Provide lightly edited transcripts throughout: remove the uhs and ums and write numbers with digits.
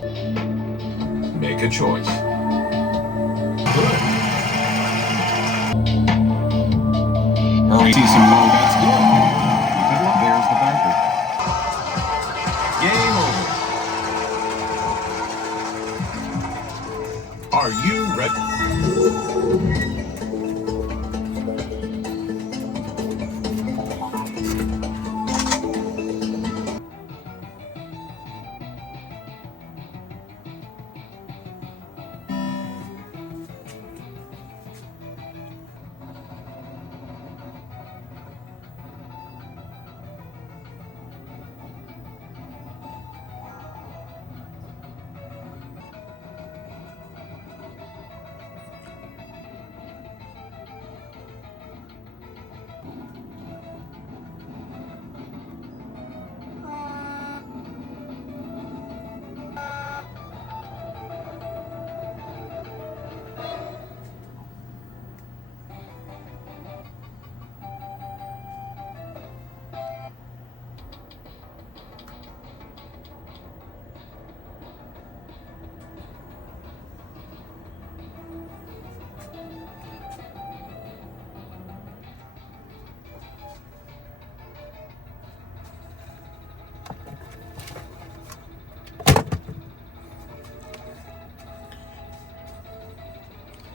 Make a choice. Good. Hurry. See some low. That's good. There's the banker. Game over. Are you ready?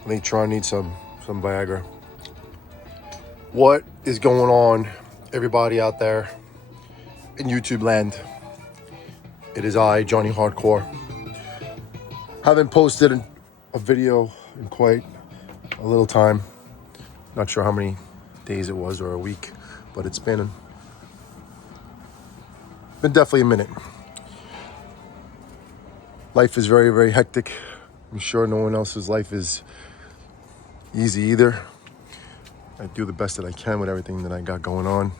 I think Tron needs some Viagra. What is going on, everybody out there in YouTube land? It is I, Johnny Hardcore. Haven't posted a video in quite a little time. Not sure how many days it was or a week, but it's been definitely a minute. Life is very, very hectic. I'm sure no one else's life is easy either. I do the best that I can with everything that I got going on.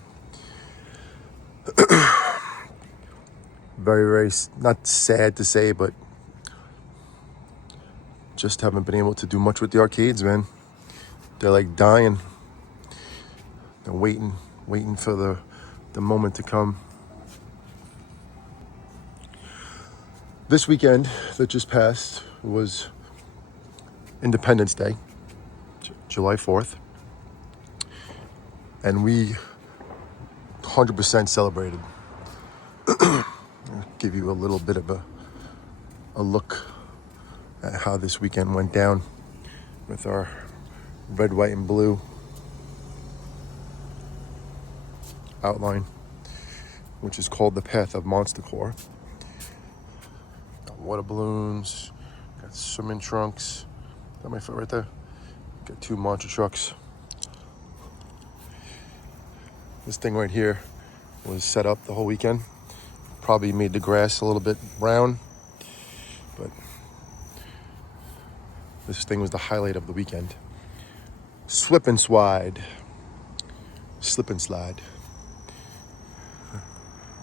Very, very, not sad to say, but just haven't been able to do much with the arcades, man. They're like dying. They're waiting for the moment to come. This weekend that just passed was Independence Day, July 4th. And we 100% celebrated. I'll give you a little bit of a look at how this weekend went down with our red, white, and blue outline, which is called the Path of Monster Core. Got water balloons, got swimming trunks. Got my foot right there. Got 2 monster trucks. This thing right here was set up the whole weekend. Probably made the grass a little bit brown, but this thing was the highlight of the weekend. Slip and slide.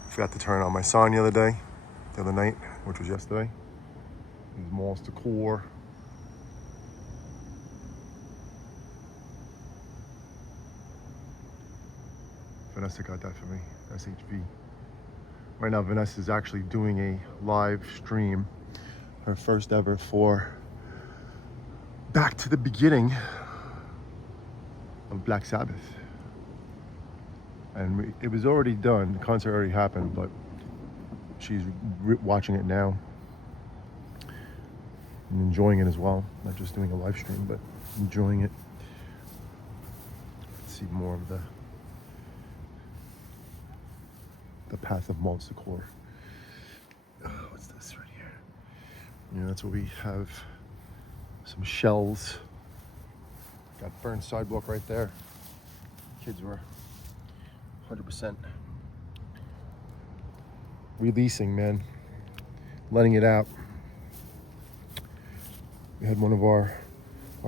Forgot to turn on my sign the other night, which was yesterday. These monster core. Vanessa got that for me, SHV. Right now, Vanessa is actually doing a live stream, her first ever, for Back to the Beginning of Black Sabbath. And it was already done, the concert already happened, but she's watching it now and enjoying it as well. Not just doing a live stream, but enjoying it. Let's see more of the Path of Monster Core. Oh, what's this right here? Yeah, that's what we have. Some shells. Got burned sidewalk right there. Kids were 100% releasing, man. Letting it out. We had one of our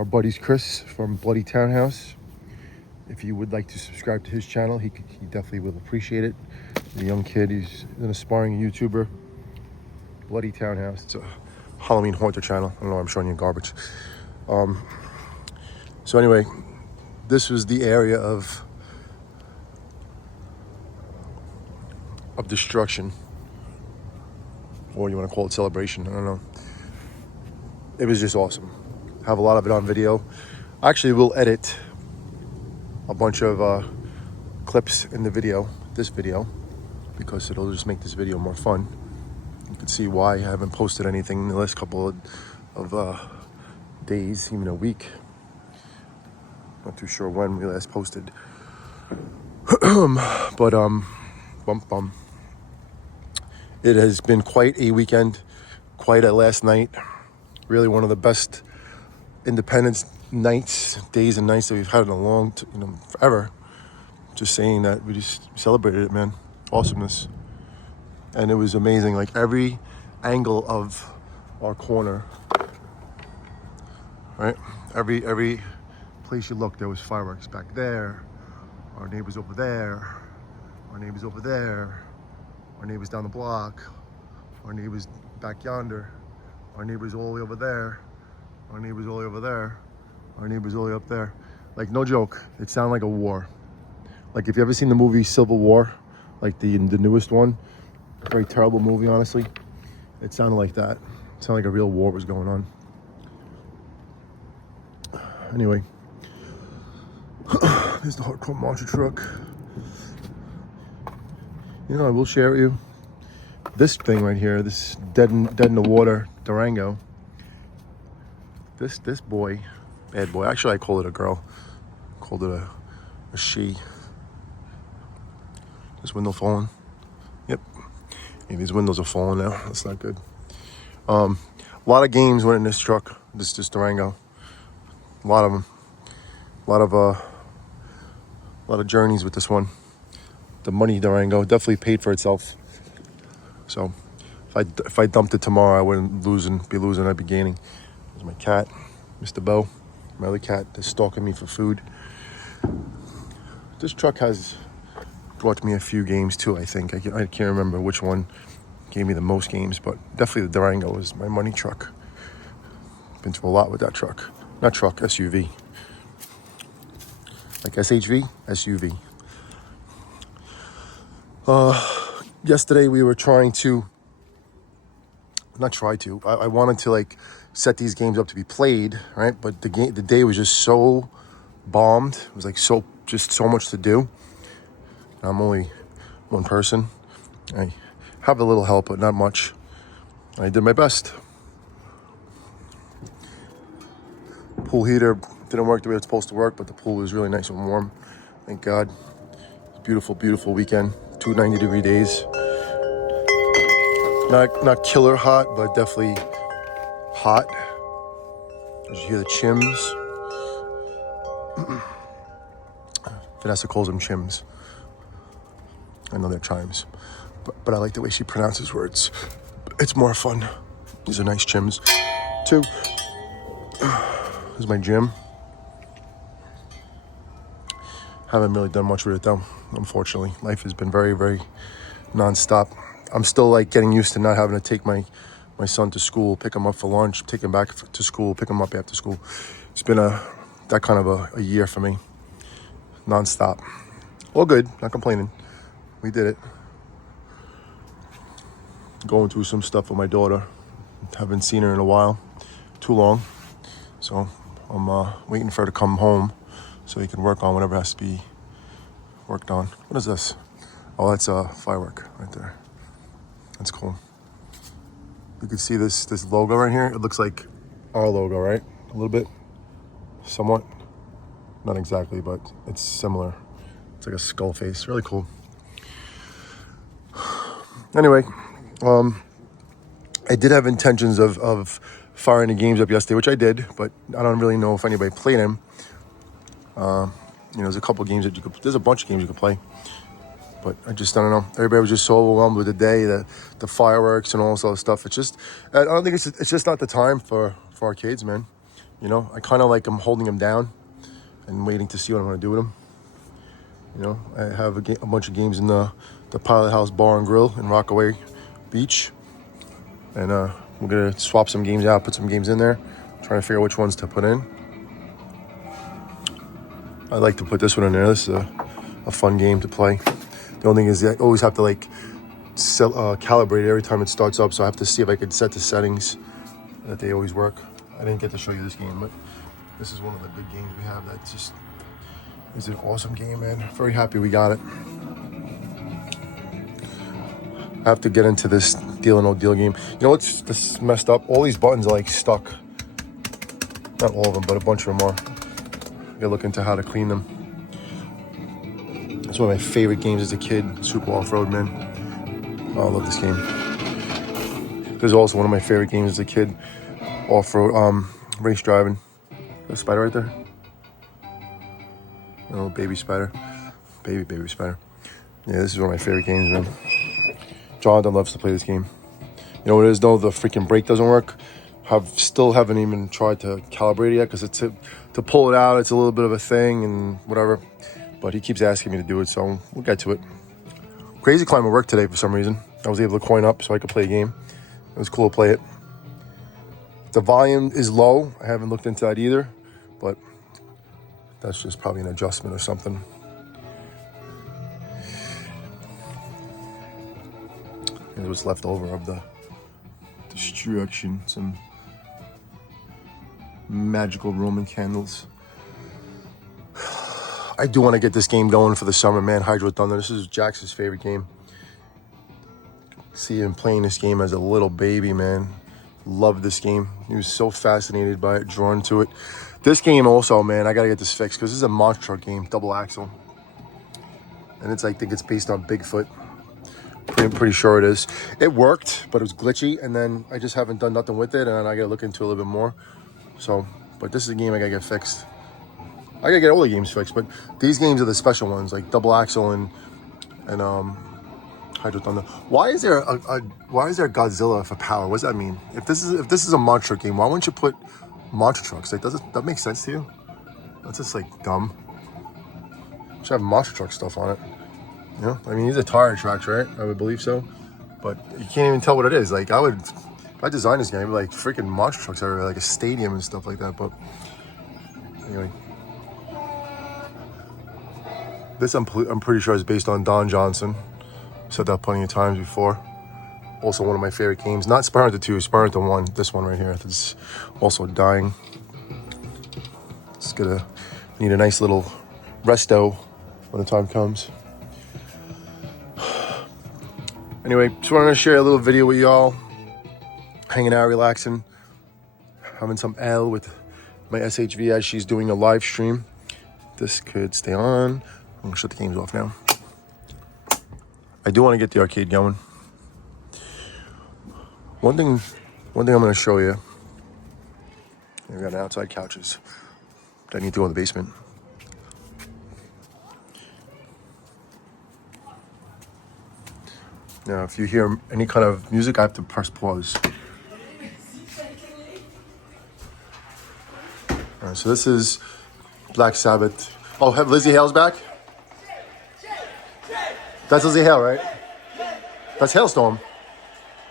buddies, Chris, from Bloody Townhouse. If you would like to subscribe to his channel, he definitely will appreciate it. He's a young kid, he's an aspiring YouTuber. Bloody Townhouse, it's a Halloween haunter channel. I don't know, I'm showing you garbage. So anyway, this was the area of destruction. or you want to call it celebration. I don't know. It was just awesome. Have a lot of it on video. Actually, we'll edit a bunch of clips in this video, because it'll just make this video more fun. You can see why I haven't posted anything in the last couple of days, even a week. Not too sure when we last posted. But it has been quite a weekend, quite a last night. Really one of the best Independence days and nights that we've had in a long, forever. Just saying that we just celebrated it, man. Awesomeness. And it was amazing. Like every angle of our corner, right? Every place you look, there was fireworks back there. Our neighbors over there. Our neighbors over there. Our neighbors down the block. Our neighbors back yonder. Our neighbors all the way over there. Our neighbors all the way over there. Our neighbors all the way up there. Like, no joke, it sounded like a war. Like, if you ever seen the movie Civil War, like the newest one, very terrible movie, honestly. It sounded like that. It sounded like a real war was going on. Anyway, here's the hardcore monster truck. You know, I will share with you this thing right here, this dead in the water Durango. This boy, bad boy. Actually, I call it a girl. I called it a she. This window falling. Yep. Hey, these windows are falling now. That's not good. A lot of games went in this truck. This Durango. A lot of them. A lot of journeys with this one. The money Durango definitely paid for itself. So if I dumped it tomorrow, I wouldn't be losing. I'd be gaining. There's my cat, Mr. Bo, my other cat that's stalking me for food. This truck has brought me a few games too, I think. I can't remember which one gave me the most games, but definitely the Durango is my money truck. Been through a lot with that truck. Not truck, SUV. Like SHV, SUV. Yesterday we were I wanted to like set these games up to be played, right? But the day was just so bombed. It was like so much to do. I'm only one person. I have a little help, but not much. I did my best. Pool heater didn't work the way it's supposed to work, but the pool was really nice and warm. Thank God. Beautiful, beautiful weekend. 2 90-degree days. Not killer hot, but definitely hot. As you hear the chims. Vanessa calls them chims. I know they're chimes. But I like the way she pronounces words. It's more fun. These are nice chims. 2. This is my gym. Haven't really done much with it though, unfortunately. Life has been very, very non-stop. I'm still like getting used to not having to take my son to school, pick him up for lunch, take him back to school, pick him up after school. It's been that kind of a year for me. Non-stop. All good, not complaining. We did it. Going through some stuff with my daughter. Haven't seen her in a while. Too long. So I'm waiting for her to come home so he can work on whatever has to be worked on. What is this? Oh, that's a firework right there. That's cool. You can see this logo right here. It looks like our logo, right? A little bit, somewhat. Not exactly, but it's similar. It's like a skull face. Really cool. Anyway, I did have intentions of firing the games up yesterday, which I did, but I don't really know if anybody played them. There's a couple games there's a bunch of games you could play, but I don't know. Everybody was just so overwhelmed with the day, the fireworks and all this other stuff. It's just, I don't think it's just not the time for our kids, man. You know, I kind of like I'm holding them down and waiting to see what I'm going to do with them. You know, I have a bunch of games in the Pilot House Bar and Grill in Rockaway Beach. And we're going to swap some games out, put some games in there, trying to figure out which ones to put in. I'd like to put this one in there. This is a fun game to play. The only thing is I always have to like calibrated every time it starts up, so I have to see if I can set the settings that they always work. I didn't get to show you this game, but this is one of the big games we have that just is an awesome game, man. Very happy we got it. I have to get into this Deal or No Deal game. You know what's this messed up? All these buttons are like stuck. Not all of them, but a bunch of them are. I gotta look into how to clean them. It's one of my favorite games as a kid, Super Off-Road, man. Oh, I love this game. This is also one of my favorite games as a kid, off-road, race driving. A spider right there? Oh, baby spider. Baby spider. Yeah, this is one of my favorite games, man. Jonathan loves to play this game. You know what it is, though? The freaking brake doesn't work. Still haven't even tried to calibrate it yet, because it's to pull it out, it's a little bit of a thing and whatever. But he keeps asking me to do it, so we'll get to it. Crazy Climber worked today for some reason. I was able to coin up so I could play a game. It was cool to play it. The volume is low. I haven't looked into that either, but that's just probably an adjustment or something. And what's left over of the destruction. Some magical Roman candles. I do want to get this game going for the summer, man. Hydro Thunder. This is Jax's favorite game. See him playing this game as a little baby, man. Loved this game. He was so fascinated by it, drawn to it. This game also, man, I got to get this fixed, because this is a monster truck game, double axle. And I think it's based on Bigfoot. Pretty sure it is. It worked, but it was glitchy, and then I just haven't done nothing with it, and I got to look into it a little bit more. So, but this is a game I got to get fixed. I gotta get all the games fixed, but these games are the special ones, like double axle and Hydro Thunder. Why is there Godzilla for power? What does that mean? If this is a monster game, why wouldn't you put monster trucks? Like, does that make sense to you? That's just like dumb. Should have monster truck stuff on it. You know, I mean, these are tire tracks, right? I would believe so, but you can't even tell what it is. Like, if I designed this game, it'd be like freaking monster trucks everywhere, like a stadium and stuff like that. But anyway. This I'm pretty sure is based on Don Johnson. Said that plenty of times before. Also one of my favorite games. Not Spire Hunter 2, Spire Hunter 1. This one right here. It's also dying. It's gonna need a nice little resto when the time comes. Anyway, just wanted to share a little video with y'all. Hanging out, relaxing. Having some ale with my SHV as she's doing a live stream. This could stay on. I'm gonna shut the games off now. I do want to get the arcade going. One thing I'm gonna show you. We got outside couches that I need to go in the basement. Now, if you hear any kind of music, I have to press pause. All right, so this is Black Sabbath. Oh, have Lizzie Hale's back? That's Lizzie Hale, right? That's Hailstorm.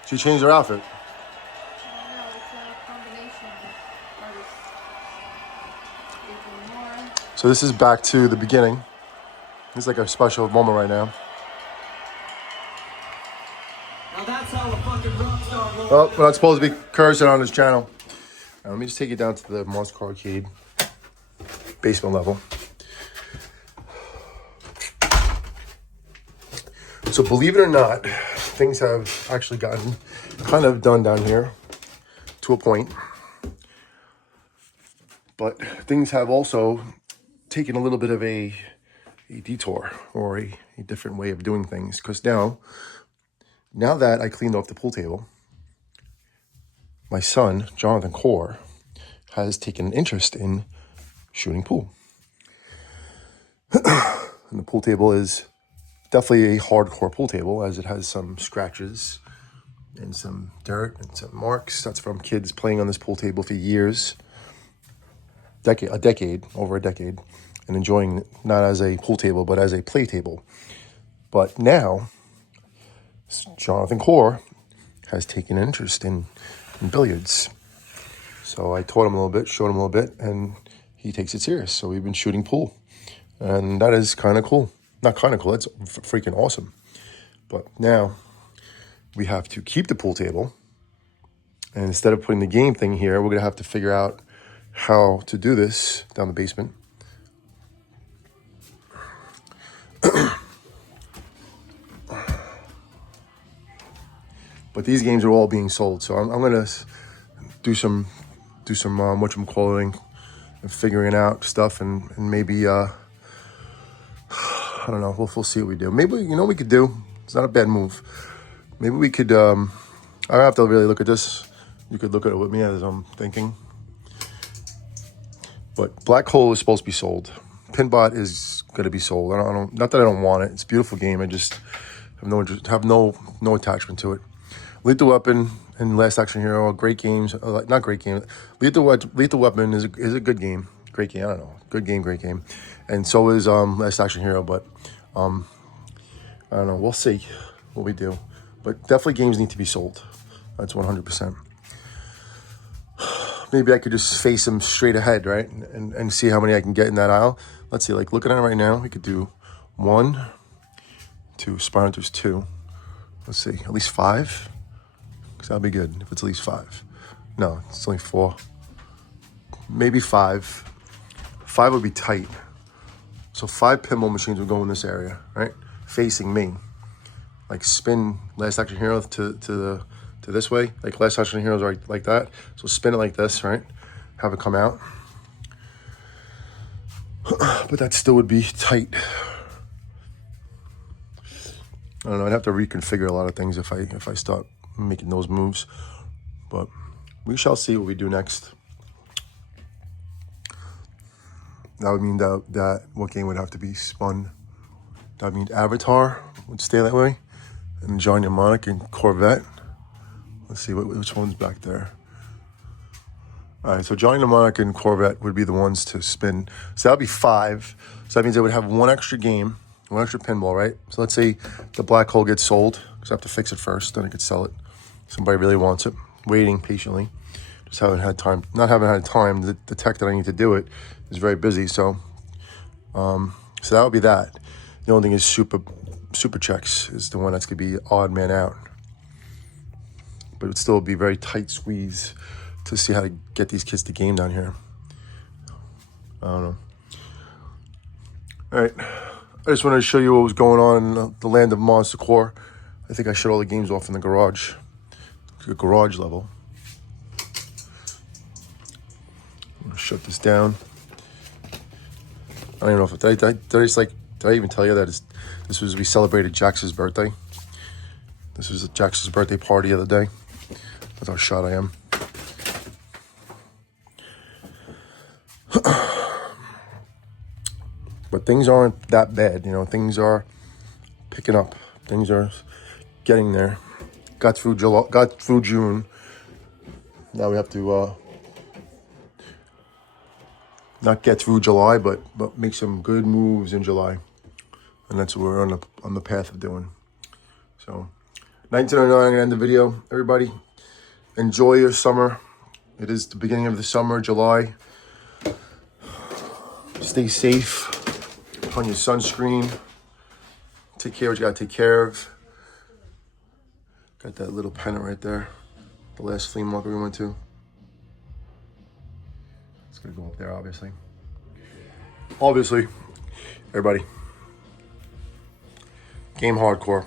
She changed her outfit. I know, it's a combination of artists. So this is back to the beginning. It's like a special moment right now. Now that's how a fucking rock star rolls. Oh, we're not supposed to be cursing on this channel. Now, let me just take you down to the Monster Car Arcade basement level. So believe it or not, things have actually gotten kind of done down here to a point. But things have also taken a little bit of a detour or a different way of doing things. Because now that I cleaned off the pool table, my son, Jonathan Core, has taken an interest in shooting pool. And the pool table is definitely a hardcore pool table, as it has some scratches and some dirt and some marks. That's from kids playing on this pool table for years, over a decade, and enjoying it not as a pool table, but as a play table. But now, Jonathan Core has taken an interest in billiards. So I taught him a little bit, showed him a little bit, and he takes it serious. So we've been shooting pool. And that is kind of cool. Not kind of cool, that's freaking awesome. But now, we have to keep the pool table. And instead of putting the game thing here, we're going to have to figure out how to do this down the basement. But these games are all being sold, so I'm going to do some whatchamacalling and figuring out stuff, and maybe I don't know. We'll see what we do. Maybe what we could do. It's not a bad move. Maybe we could. I don't have to really look at this. You could look at it with me as I'm thinking. But Black Hole is supposed to be sold. Pinbot is going to be sold. I don't. Not that I don't want it. It's a beautiful game. I just have no interest, have no attachment to it. Lethal Weapon and Last Action Hero are great games. Not great games. Lethal Weapon is a good game. Great game. I don't know. Good game, great game. And so is Last Action Hero. But I don't know. We'll see what we do. But definitely games need to be sold. That's 100%. Maybe I could just face them straight ahead, right? And see how many I can get in that aisle. Let's see. Like looking at it right now, we could do 1, 2. Spy Hunters 2. Let's see. At least 5. Because that'll be good if it's at least 5. No, it's only 4. Maybe 5. 5 would be tight. So 5 pinball machines would go in this area, right? Facing me. Like spin Last Action Hero to this way. Like Last Action Heroes are like that. So spin it like this, right? Have it come out. But that still would be tight. I don't know. I'd have to reconfigure a lot of things if I start making those moves. But we shall see what we do next. That would mean that what game would have to be spun? That would mean Avatar would stay that way. And Johnny Mnemonic and Corvette. Let's see, which one's back there? All right, so Johnny Mnemonic and Corvette would be the ones to spin. So that would be 5. So that means they would have one extra game, one extra pinball, right? So let's say the Black Hole gets sold, because I have to fix it first, then I could sell it. Somebody really wants it, waiting patiently. Just haven't had time. Not having had time. The tech that I need to do it is very busy. So that would be that. The only thing is Super Jaxx is the one that's going to be odd man out. But it would still be a very tight squeeze to see how to get these kids to game down here. I don't know. All right. I just wanted to show you what was going on in the land of Monster Core. I think I shut all the games off in the garage. The garage level. I'm going to shut this down. I don't even know if did I even tell you that we celebrated Jaxx's birthday? This was Jaxx's birthday party the other day. That's how shot I am. But things aren't that bad, things are picking up. Things are getting there. Got through June. Now we have to not get through July, but make some good moves in July. And that's what we're on the path of doing. So 1909, I'm gonna end the video. Everybody, enjoy your summer. It is the beginning of the summer, July. Stay safe. Put on your sunscreen. Take care of what you gotta take care of. Got that little pennant right there. The last flea market we went to. It's gonna go up there, obviously. Obviously, everybody. Game hardcore.